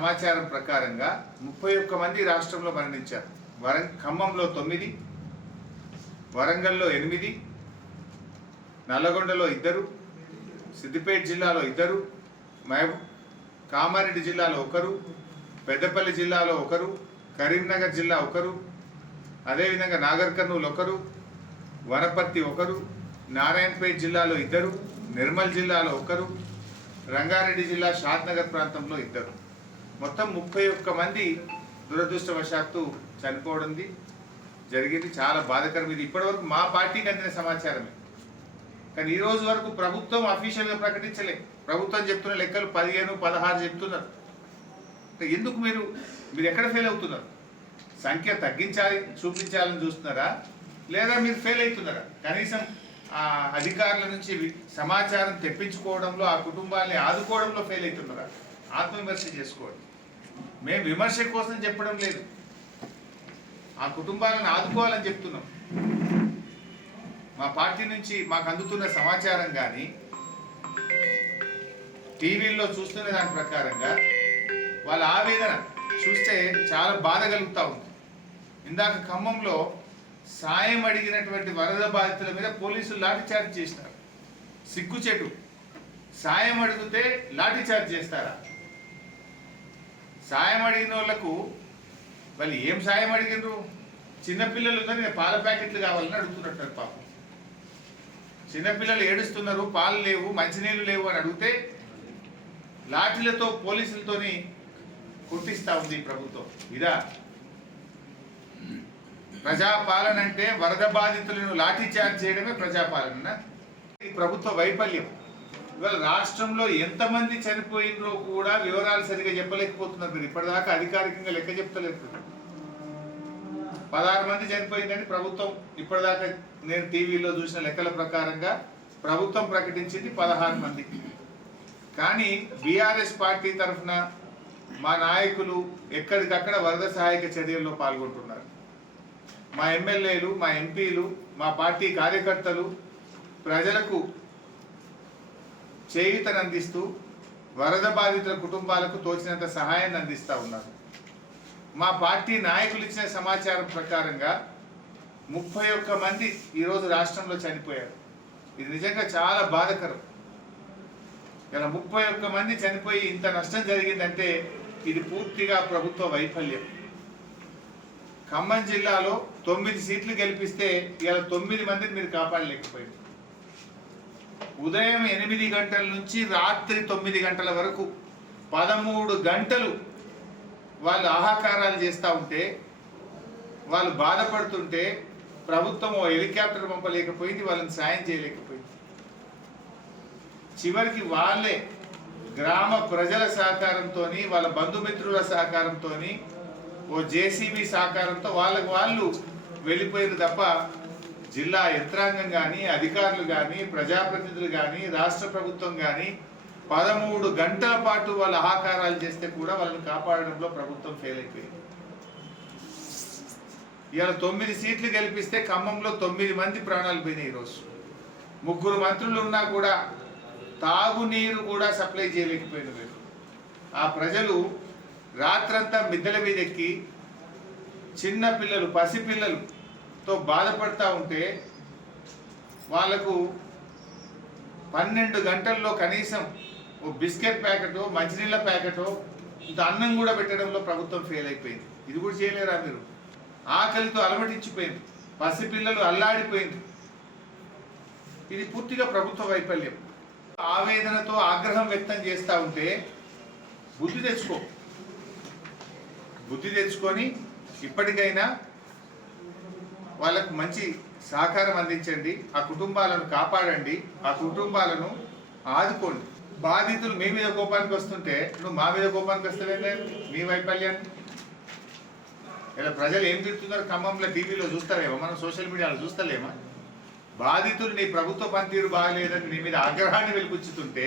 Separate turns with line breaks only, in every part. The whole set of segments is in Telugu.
సమాచారం ప్రకారంగా ముప్పై ఒక్క మంది రాష్ట్రంలో మరణించారు. వరం ఖమ్మంలో తొమ్మిది వరంగల్లో ఎనిమిది నల్లగొండలో ఇద్దరు సిద్దిపేట జిల్లాలో ఇద్దరు మహబూబ్ కామారెడ్డి జిల్లాలో ఒకరు పెద్దపల్లి జిల్లాలో ఒకరు కరీంనగర్ జిల్లా ఒకరు అదేవిధంగా నాగర్ కర్నూలు ఒకరు వనపర్తి ఒకరు నారాయణపేట జిల్లాలో ఇద్దరు నిర్మల్ జిల్లాలో ఒకరు రంగారెడ్డి జిల్లా షాద్నగర్ ప్రాంతంలో ఇద్దరు. మొత్తం ముప్పై ఒక్క మంది దురదృష్టవశాత్తు చనిపోవడంది జరిగింది చాలా బాధకరం ఇది ఇప్పటివరకు మా పార్టీకి అందిన సమాచారమే. కానీ ఈ రోజు వరకు ప్రభుత్వం అఫీషియల్గా ప్రకటించలే. ప్రభుత్వం చెప్తున్న లెక్కలు పదిహేను పదహారు చెప్తున్నారు. ఎందుకు మీరు మీరు ఎక్కడ ఫెయిల్ అవుతున్నారు? సంఖ్య తగ్గించాలి చూపించాలని చూస్తున్నారా? లేదా మీరు ఫెయిల్ అవుతున్నారా? కనీసం ఆ అధికారుల నుంచి సమాచారం తెప్పించుకోవడంలో ఆ కుటుంబాన్ని ఆదుకోవడంలో ఫెయిల్ అవుతున్నారా? ఆత్మవిమర్శ చేసుకోండి. మేము విమర్శ కోసం చెప్పడం లేదు. ఆ కుటుంబాలను ఆదుకోవాలని చెప్తున్నాం. మా పార్టీ నుంచి మాకు అందుతున్న సమాచారం కానీ టీవీల్లో చూస్తున్న దాని ప్రకారంగా వాళ్ళ ఆవేదన చూస్తే చాలా బాధ కలుగుతూ ఉంది. ఇందాక ఖమ్మంలో సాయం అడిగినటువంటి వరద బాధితుల మీద పోలీసులు లాఠీచార్జ్ చేసినారు. సిగ్గుచెటు. సాయం అడిగితే లాఠీచార్జ్ చేస్తారా? సాయం అడిగిన వాళ్ళకు వాళ్ళు ఏం సాయం అడిగినరు? చిన్నపిల్లలు ఉన్నారు నేను పాల ప్యాకెట్లు కావాలని అడుగుతున్నట్టు పాపం. చిన్నపిల్లలు ఏడుస్తున్నారు పాలు లేవు మంచినీళ్ళు లేవు అని అడిగితే లాఠీలతో పోలీసులతోని కుట్టిస్తూ ఉంది ప్రభుత్వం. ఇదా? ప్రజాపాలన అంటే వరద బాధితులను లాఠీ చార్జ్ చేయడమే ప్రజాపాలన ప్రభుత్వ వైఫల్యం. ఇవాళ రాష్ట్రంలో ఎంతమంది చనిపోయిందో కూడా వివరాలు సరిగా చెప్పలేకపోతున్నారు మీరు. ఇప్పటిదాకా అధికారికంగా లెక్క చెప్తలేదు పదహారు మంది చనిపోయిందని ప్రభుత్వం. ఇప్పటిదాకా నేను టీవీలో చూసిన లెక్కల ప్రకారంగా ప్రభుత్వం ప్రకటించింది పదహారు మంది. కానీ బీఆర్ఎస్ పార్టీ తరఫున మా నాయకులు ఎక్కడికక్కడ వరద సహాయక చర్యల్లో పాల్గొంటున్నారు. మా ఎమ్మెల్యేలు మా ఎంపీలు మా పార్టీ కార్యకర్తలు ప్రజలకు చేయూతను అందిస్తూ వరద బాధితుల కుటుంబాలకు తోచినంత సహాయాన్ని అందిస్తూ ఉన్నారు. మా పార్టీ నాయకులు ఇచ్చిన సమాచారం ప్రకారంగా ముప్పై ఒక్క మంది ఈరోజు రాష్ట్రంలో చనిపోయారు. ఇది నిజంగా చాలా బాధకరం. ఇలా ముప్పై ఒక్క మంది చనిపోయి ఇంత నష్టం జరిగిందంటే ఇది పూర్తిగా ప్రభుత్వ వైఫల్యం. ఖమ్మం జిల్లాలో తొమ్మిది సీట్లు గెలిపిస్తే ఇలా తొమ్మిది మందిని మీరు కాపాడలేకపోయింది ఉదయం ఎనిమిది గంటల నుంచి రాత్రి తొమ్మిది గంటల వరకు పదమూడు గంటలు వాళ్ళు ఆహాకారాలు చేస్తూ ఉంటే వాళ్ళు బాధపడుతుంటే ప్రభుత్వం ఓ హెలికాప్టర్ పంపలేకపోయింది వాళ్ళని సాయం చేయలేకపోయింది. చివరికి వాళ్ళే గ్రామ ప్రజల సహకారంతో వాళ్ళ బంధుమిత్రుల సహకారంతో ఓ జేసీబీ సహకారంతో వాళ్ళకు వాళ్ళు వెళ్ళిపోయారు తప్ప జిల్లా యంత్రాంగం కానీ అధికారులు కానీ ప్రజాప్రతినిధులు కానీ రాష్ట్ర ప్రభుత్వం కానీ పదమూడు గంటల పాటు వాళ్ళు ఆహాకారాలు చేస్తే కూడా వాళ్ళని కాపాడడంలో ప్రభుత్వం ఫెయిల్ అయిపోయింది. ఇవాళ తొమ్మిది సీట్లు గెలిపిస్తే ఖమ్మంలో తొమ్మిది మంది ప్రాణాలు పోయినాయి ఈరోజు ముగ్గురు మంత్రులు ఉన్నా కూడా తాగునీరు కూడా సప్లై చేయలేకపోయింది మీరు ఆ ప్రజలు రాత్రంతా మిద్దెల మీద ఎక్కి చిన్న పిల్లలు తో బాధపడతా ఉంటే వాళ్ళకు పన్నెండు గంటల్లో కనీసం ఓ బిస్కెట్ ప్యాకెటో మంచినీళ్ళ ప్యాకెటో ఇంత అన్నం కూడా పెట్టడంలో ప్రభుత్వం ఫెయిల్ అయిపోయింది. ఇది కూడా చేయలేరా మీరు? ఆకలితో అలమటించిపోయింది. పసిపిల్లలు అల్లాడిపోయింది. ఇది పూర్తిగా ప్రభుత్వ వైఫల్యం. ఆవేదనతో ఆగ్రహం వ్యక్తం చేస్తూ ఉంటే బుద్ధి తెచ్చుకో. బుద్ధి తెచ్చుకొని ఇప్పటికైనా వాళ్ళకు మంచి సహకారం అందించండి ఆ కుటుంబాలను కాపాడండి ఆ కుటుంబాలను ఆదుకోండి. బాధితులు మీ మీద కోపానికి వస్తుంటే నువ్వు మా మీద కోపానికి వస్తావేంటే మీ వైఫల్యాన్ని ఇలా ప్రజలు ఏం తిడుతున్నారు ఖమ్మంలో టీవీలో చూస్తారేమో మనం సోషల్ మీడియాలో చూస్తలేమా? బాధితులు నీ ప్రభుత్వ పనితీరు బాగలేదని నీ మీద ఆగ్రహాన్ని వెలిపుచ్చుతుంటే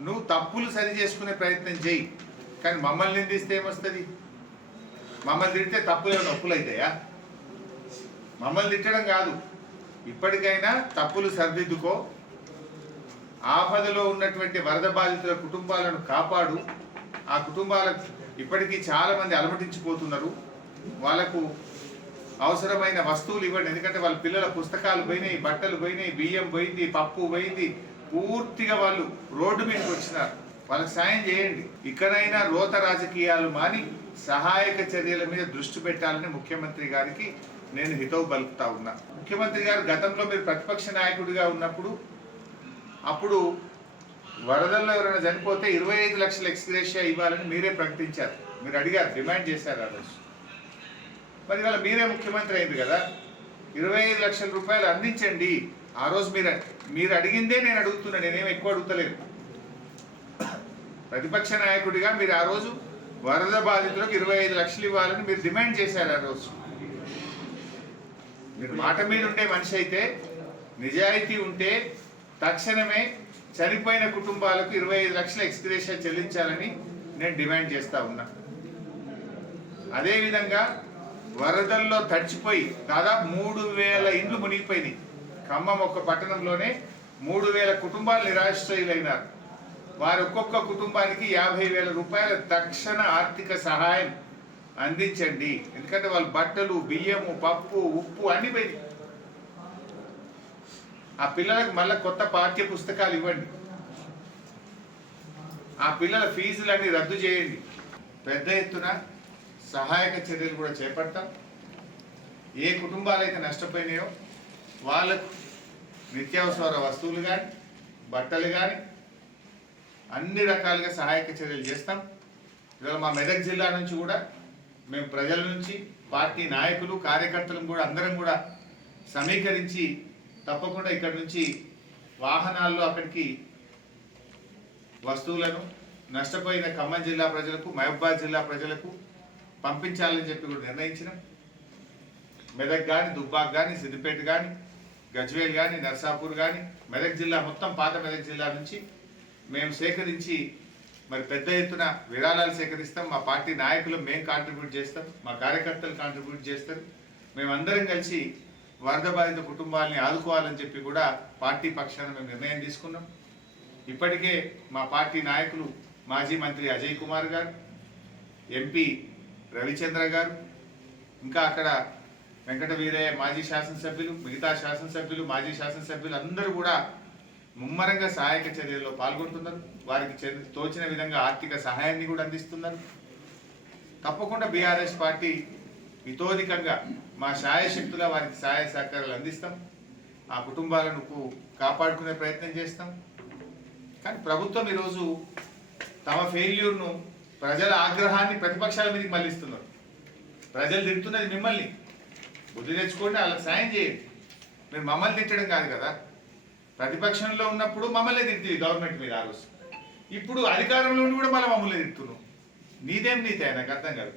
నువ్వు తప్పులు సరి చేసుకునే ప్రయత్నం చేయి. కానీ మమ్మల్ని నిందిస్తే ఏమొస్తుంది? మమ్మల్ని తిడితే తప్పులు ఏమైనా నొప్పులు అవుతాయా మమ్మల్ని తిట్టడం కాదు. ఇప్పటికైనా తప్పులు సరిదిద్దుకో. ఆపదలో ఉన్నటువంటి వరద బాధితుల కుటుంబాలను కాపాడు. ఆ కుటుంబాలకు ఇప్పటికీ చాలామంది అలమటించిపోతున్నారు. వాళ్ళకు అవసరమైన వస్తువులు ఇవ్వండి. ఎందుకంటే వాళ్ళ పిల్లల పుస్తకాలు పోయినాయి బట్టలు పోయినాయి బియ్యం పోయింది పప్పు పోయింది. పూర్తిగా వాళ్ళు రోడ్డు మీదకి వచ్చినారు. వాళ్ళకి సాయం చేయండి. ఇకనైనా రోత రాజకీయాలు మాని సహాయక చర్యల మీద దృష్టి పెట్టాలని ముఖ్యమంత్రి గారికి నేను హితవు పలుకుతా ఉన్నా. ముఖ్యమంత్రి గారు గతంలో మీరు ప్రతిపక్ష నాయకుడిగా ఉన్నప్పుడు అప్పుడు వరదల్లో ఎవరైనా చనిపోతే ఇరవై ఐదు లక్షల ఎక్స్గ్రేషియా ఇవ్వాలని మీరే ప్రకటించారు. మీరు అడిగారు డిమాండ్ చేశారు ఆ రోజు. మరి ఇవాళ మీరే ముఖ్యమంత్రి అయింది కదా. ఇరవై ఐదు లక్షల రూపాయలు అందించండి. ఆ రోజు మీరు మీరు అడిగిందే నేను అడుగుతున్నా నేనేం ఎక్కువ అడుగుతలేదు. ప్రతిపక్ష నాయకుడిగా మీరు ఆ రోజు వరద బాధితులకు ఇరవై ఐదు లక్షలు ఇవ్వాలని మీరు డిమాండ్ చేశారు ఆ రోజు. మీరు మాట మీద ఉంటే మనిషి అయితే నిజాయితీ ఉంటే తక్షణమే చనిపోయిన కుటుంబాలకు ఇరవై ఐదు లక్షల ఎక్స్గ్రేషన్ చెల్లించాలని నేను డిమాండ్ చేస్తా ఉన్నా. అదేవిధంగా వరదల్లో తడిచిపోయి దాదాపు మూడు వేల ఇండ్లు మునిగిపోయినాయి. ఖమ్మం ఒక్క పట్టణంలోనే మూడు వేల కుటుంబాలు నిరాశ్రయులైనారు. వారి ఒక్కొక్క కుటుంబానికి యాభై వేల రూపాయల తక్షణ ఆర్థిక సహాయం అందించండి. ఎందుకంటే వాళ్ళు బట్టలు బియ్యము పప్పు ఉప్పు అన్ని పోయింది ఆ పిల్లలకు మళ్ళీ కొత్త పాఠ్య పుస్తకాలు ఇవ్వండి. ఆ పిల్లల ఫీజులన్నీ రద్దు చేయండి. పెద్ద ఎత్తున సహాయక చర్యలు కూడా చేపడతాం. ఏ కుటుంబాలు అయితే నష్టపోయినాయో వాళ్ళకు నిత్యావసర వస్తువులు కానీ బట్టలు కానీ అన్ని రకాలుగా సహాయక చర్యలు చేస్తాం. ఇవాళ మా మెదక్ జిల్లా నుంచి కూడా మేము ప్రజల నుంచి పార్టీ నాయకులు కార్యకర్తలు కూడా అందరం కూడా సమీకరించి తప్పకుండా ఇక్కడ నుంచి వాహనాల్లో అక్కడికి వస్తువులను నష్టపోయిన ఖమ్మం జిల్లా ప్రజలకు మహబాద్ జిల్లా ప్రజలకు పంపించాలని చెప్పి కూడా నిర్ణయించినాం. మెదక్ కానీ దుబ్బాక్ కానీ సిద్దిపేట కానీ గజ్వేల్ కానీ నర్సాపూర్ కానీ మెదక్ జిల్లా మొత్తం పాత మెదక్ జిల్లా నుంచి మేము సేకరించి మరి పెద్ద ఎత్తున విరాళాలు సేకరిస్తాం. మా పార్టీ నాయకులు మేము కాంట్రిబ్యూట్ చేస్తాం. మా కార్యకర్తలు కాంట్రిబ్యూట్ చేస్తారు. మేమందరం కలిసి వరద బాధిత కుటుంబాలని ఆదుకోవాలని చెప్పి కూడా పార్టీ పక్షాన మేము నిర్ణయం తీసుకున్నాం. ఇప్పటికే మా పార్టీ నాయకులు మాజీ మంత్రి అజయ్ కుమార్ గారు ఎంపీ రవిచంద్ర గారు ఇంకా అక్కడ వెంకట వీరయ్య మాజీ శాసనసభ్యులు మిగతా శాసనసభ్యులు మాజీ శాసనసభ్యులు అందరూ కూడా ముమ్మరంగా సహాయక చర్యల్లో పాల్గొంటున్నారు వారికి తోచిన విధంగా ఆర్థిక సహాయాన్ని కూడా అందిస్తున్నారు తప్పకుండా బీఆర్ఎస్ పార్టీ ఇతోధికంగా మా శాయశక్తుల వారికి సహాయ సహకారాలు అందిస్తాం. ఆ కుటుంబాలను కాపాడుకునే ప్రయత్నం చేస్తాం. కానీ ప్రభుత్వం ఈరోజు తమ ఫెయిల్యూర్ను ప్రజల ఆగ్రహాన్ని ప్రతిపక్షాల మీదకి మళ్ళిస్తున్నారు. ప్రజలు తిడుతున్నది మిమ్మల్ని. బుద్ధి తెచ్చుకోండి వాళ్ళకి సాయం చేయండి. మీరు మమ్మల్ని తిట్టడం కాదు కదా. ప్రతిపక్షంలో ఉన్నప్పుడు మమ్మల్ని తిడుతుంది గవర్నమెంట్ మీద ఆ రోజు ఇప్పుడు అధికారంలో ఉండి కూడా మళ్ళీ మమ్మల్ని తిడుతున్నావు. నీదేం నీతే నాకు అర్థం కాదు.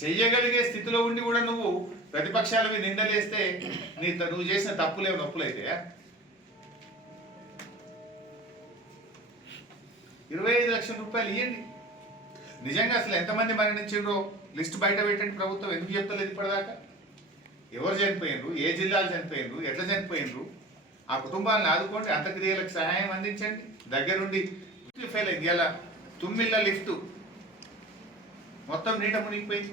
చెయ్యగలిగే స్థితిలో ఉండి కూడా నువ్వు ప్రతిపక్షాల మీద నిందలేస్తే నీ నువ్వు చేసిన తప్పులేవు నొప్పులు అయితే ఇరవై ఐదు లక్షల రూపాయలు ఇవ్వండి నిజంగా అసలు ఎంతమంది మరణించిండ్రో లిస్ట్ బయట పెట్టండి ప్రభుత్వం. ఎందుకు చెప్తలేదు ఇప్పటిదాకా? ఎవరు చనిపోయినరు ఏ జిల్లాలు చనిపోయినరు ఎట్లా చనిపోయినరు ఆ కుటుంబాలను ఆదుకోండి అంత్యక్రియలకు సహాయం అందించండి. దగ్గరుండి ఫెయిల్ అయింది. ఇలా తుమ్మిళ్ళ లిఫ్ట్. మొత్తం నీట మునిగిపోయింది.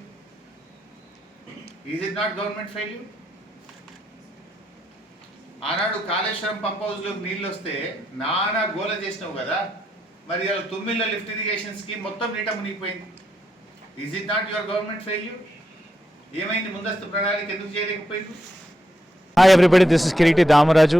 Is it not government failure ఆనాడు కాళేశ్వరం పంప్ హౌస్లోకి నీళ్ళు వస్తే నానా గోల చేసినావు కదా. మరి ఇలా తుమ్మిళ్ళ లిఫ్ట్ ఇరిగేషన్ స్కీమ్ మొత్తం నీట మునిగిపోయింది. Is it not your government failure ఏమైంది? ముందస్తు ప్రణాళిక ఎందుకు చేయలేకపోయింది
hi everybody this is Kireeti Damaraju